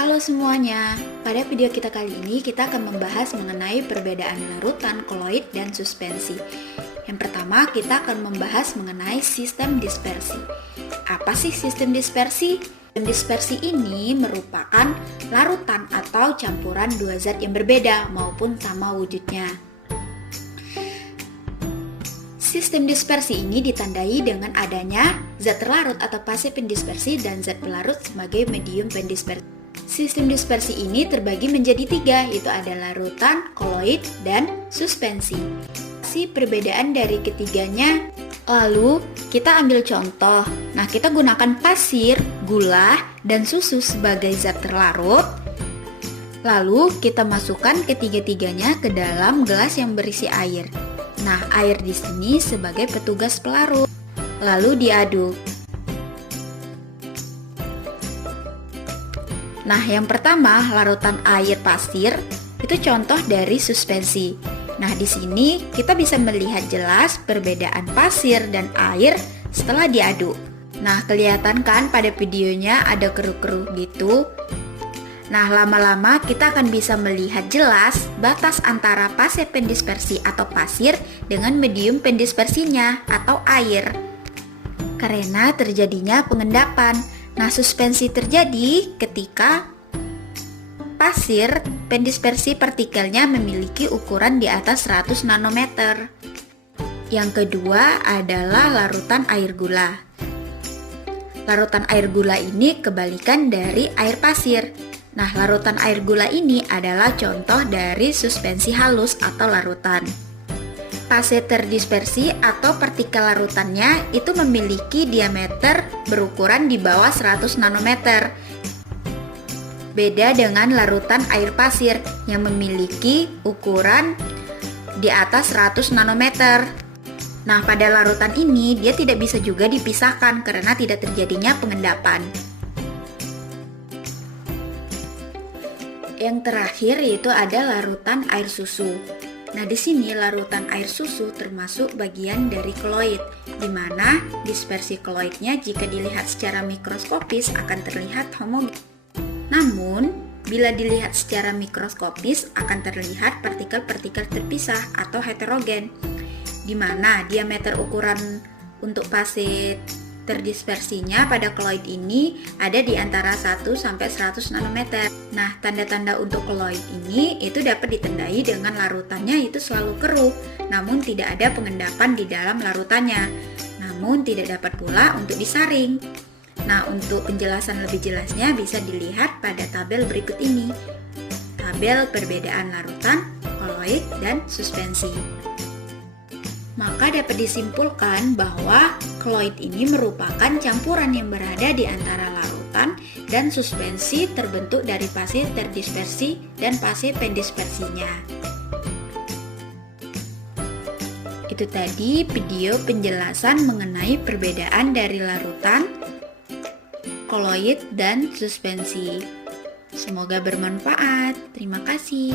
Halo semuanya, pada video kita kali ini kita akan membahas mengenai perbedaan larutan, koloid, dan suspensi. Yang pertama kita akan membahas mengenai sistem dispersi. Apa sih sistem dispersi? Sistem dispersi ini merupakan larutan atau campuran dua zat yang berbeda maupun sama wujudnya. Sistem dispersi ini ditandai dengan adanya zat terlarut atau fase pendispersi dan zat pelarut sebagai medium pendispersi. Sistem dispersi ini terbagi menjadi tiga, yaitu ada larutan, koloid, dan suspensi. Perbedaan dari ketiganya, lalu kita ambil contoh. Nah, kita gunakan pasir, gula, dan susu sebagai zat terlarut. Lalu kita masukkan ketiga-tiganya ke dalam gelas yang berisi air. Nah, air di sini sebagai petugas pelarut. Lalu diaduk. Nah, yang pertama, larutan air pasir itu contoh dari suspensi. Nah, di sini kita bisa melihat jelas perbedaan pasir dan air setelah diaduk. Nah, kelihatan kan pada videonya ada keruh-keruh gitu. Nah, lama-lama kita akan bisa melihat jelas batas antara fase pendispersi atau pasir dengan medium pendispersinya atau air. Karena terjadinya pengendapan. Nah, suspensi terjadi ketika pasir pendispersi partikelnya memiliki ukuran di atas 100 nanometer. Yang kedua adalah larutan air gula. Larutan air gula ini kebalikan dari air pasir. Nah, larutan air gula ini adalah contoh dari suspensi halus atau larutan. Fase terdispersi atau partikel larutannya itu memiliki diameter berukuran di bawah 100 nanometer. Beda dengan larutan air pasir yang memiliki ukuran di atas 100 nanometer. Nah, pada larutan ini dia tidak bisa juga dipisahkan karena tidak terjadinya pengendapan. Yang terakhir yaitu ada larutan air susu. Nah, di sini larutan air susu termasuk bagian dari koloid, di mana dispersi koloidnya jika dilihat secara mikroskopis akan terlihat homogen. Namun, bila dilihat secara mikroskopis akan terlihat partikel-partikel terpisah atau heterogen, di mana diameter ukuran untuk fase terdispersinya pada koloid ini ada di antara 1 sampai 100 nanometer. Nah, tanda-tanda untuk koloid ini itu dapat ditandai dengan larutannya itu selalu keruh, namun tidak ada pengendapan di dalam larutannya. Namun tidak dapat pula untuk disaring. Nah, untuk penjelasan lebih jelasnya bisa dilihat pada tabel berikut ini. Tabel perbedaan larutan, koloid, dan suspensi. Maka dapat disimpulkan bahwa koloid ini merupakan campuran yang berada di antara larutan dan suspensi terbentuk dari fase terdispersi dan fase pendispersinya. Itu tadi video penjelasan mengenai perbedaan dari larutan, koloid, dan suspensi. Semoga bermanfaat. Terima kasih.